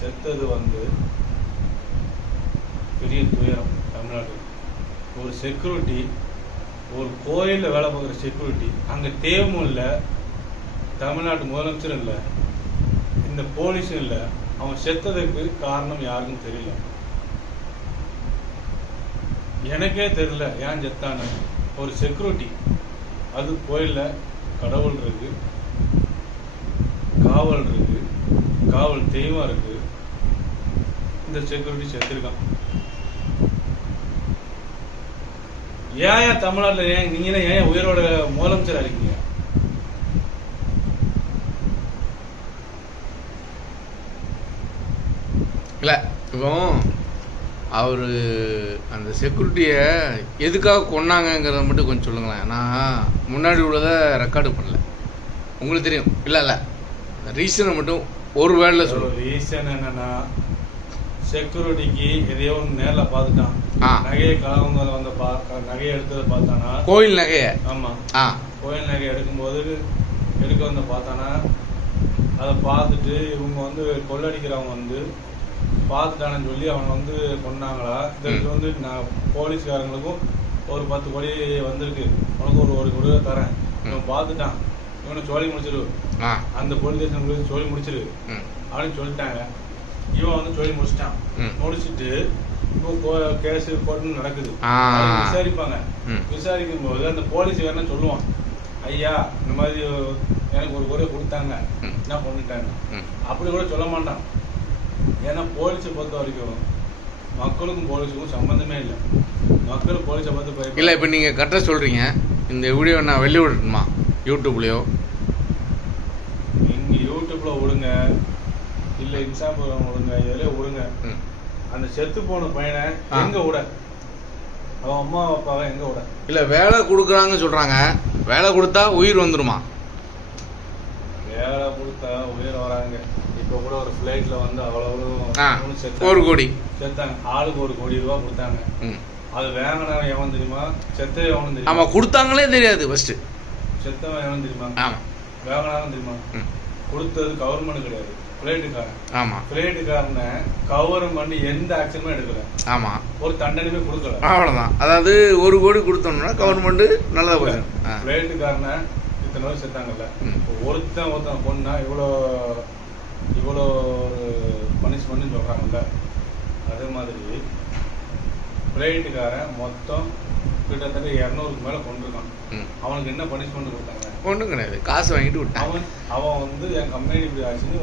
செத்தது வந்து பெரிய துயரம். தமிழ்நாடு ஒரு செக்யூரிட்டி, ஒரு கோயிலில் வேலை பார்க்குற செக்யூரிட்டி, அங்கே தேவும் இல்லை, தமிழ்நாட்டு முதலமைச்சரும் இல்லை, இந்த போலீஸும் இல்லை. அவன் செத்ததுக்கு காரணம் யாருக்கும் தெரியல. எனக்கே தெரியல ஏன் செத்தானு. ஒரு செக்யூரிட்டி, அது கோயிலில் கடவுள் இருக்கு, காவல் இருக்கு, காவல் தெய்வம் இருக்கு, இந்த செக்யூரிட்டி செத்துருக்கான். ஏன் தமிழ்நாட்டில் ஏன் நீங்க ஏன் உயிரோட முதலமைச்சரா இருக்கீங்க? இல்லை, இப்போ அவர் அந்த செக்யூரிட்டியை எதுக்காக கொன்னாங்கங்கிறத மட்டும் கொஞ்சம் சொல்லுங்களேன். நான் முன்னாடி உள்ளதை ரெக்கார்டு பண்ணல, உங்களுக்கு தெரியும். இல்லை ரீசனை மட்டும் ஒரு வேர்டில் சொல்லுங்கள். ரீசன் என்னன்னா, செக்யூரிட்டிக்கு எதையோ ஒன்று நேரில் பார்த்துட்டான். நகையை கலவங்க வந்து நகையை எடுத்ததை பார்த்தானா, கோயில் நகையை. ஆமாம், கோயில் நகையை எடுக்கும்போது எடுக்க வந்து பார்த்தானா, அதை பார்த்துட்டு இவங்க வந்து கொள்ளடிக்கிறவங்க வந்து பார்த்துட்டானு சொல்லி அவனை வந்து கொண்டாங்களா? இதுக்கு வந்து நான் போலீஸ்காரங்களுக்கும் ஒரு 10 கோடி வந்திருக்கு, உனக்கு ஒரு 1 கோடி தரேன், இவன் பார்த்துட்டான், இவனை சோழி முடிச்சிரு, அந்த போலீஸ் ஸ்டேஷன் சோழி முடிச்சிரு அப்படின்னு சொல்லிட்டாங்க. இவன் வந்து சோழி முடிச்சிட்டான். முடிச்சுட்டு இப்போ கேஸ் கோர்ட்டுன்னு நடக்குது, விசாரிப்பாங்க. விசாரிக்கும் போது அந்த போலீஸ்காரன சொல்லுவான், ஐயா இந்த மாதிரி எனக்கு 1 கோடி கொடுத்தாங்க, என்ன பண்ணிட்டாங்க. அப்படி கூட சொல்ல மாட்டான். ஏன்னா போலீஸை பொறுத்த வரைக்கும் மக்களுக்கும் போலீஸுக்கும் சம்மந்தமே இல்லை. மக்கள் போலீஸை பார்த்து இல்லை. இப்போ நீங்கள் கரெக்டாக சொல்கிறீங்க. இந்த வீடியோ நான் வெளியே விடணுமா யூடியூப்லேயோ? நீங்கள் யூடியூப்பில் விடுங்க, இல்லை இன்ஸ்டாகிராம் விடுங்க, எதுலேயே விடுங்க. அந்த செத்து போன பையனை எங்கே விட, அவன் அம்மா அப்பாவை எங்கே விட? இல்லை, வேலை கொடுக்குறாங்கன்னு சொல்கிறாங்க. வேலை கொடுத்தா உயிர் வந்துடுமா? வேலை கொடுத்தா உயிர் வராங்க. இப்போ கூட ஒரு ஃப்ளைட்டில் வந்து அவ்வளவு 1 கோடி செத்தாங்க. ஆளுக்கு 1 கோடி ரூபா கொடுத்தாங்க. அது வேங்கினவன் எவன் தெரியுமா? செத்தவன் எவனும் தெரியுமா? ஆமாம், கொடுத்தாங்களே தெரியாது. ஃபர்ஸ்ட் செத்தவன் எவன் தெரியுமா? ஆமாம். வேங்கினவன் தெரியுமா? கொடுத்தது கவர்மெண்ட் கிடையாது, ஃப்ளைட்டுக்காரன். ஆமாம், ஃப்ளைட்டுக்காரனை கவர்மெண்ட் எந்த ஆக்ஷனுமே எடுக்கல. ஆமாம், ஒரு தண்டனையுமே கொடுக்கல. அவ்வளோதான். அதாவது 1 கோடி கொடுத்தோம்னா கவர்மெண்ட் நல்லதாக போயிடும். ஃப்ளைட்டுக்காரனை இத்தனை பேர் செத்தாங்கல்ல, ஒருத்தன் பொண்ணா இவ்வளோ ஒரு பனிஷ்மெண்ட்னு சொல்கிறாங்கல்ல, அதே மாதிரி ஃப்ளைட்டுக்காரன் மொத்தம் கிட்டத்தட்ட 200க்கு மேலே கொண்டிருக்கான். அவனுக்கு என்ன பனிஷ்மெண்ட் கொடுத்தாங்க? ஒன்றும் கிடையாது, காசு வாங்கிட்டு விட்டான். அவன் வந்து என் கம்பெனி இப்படி ஆச்சுன்னு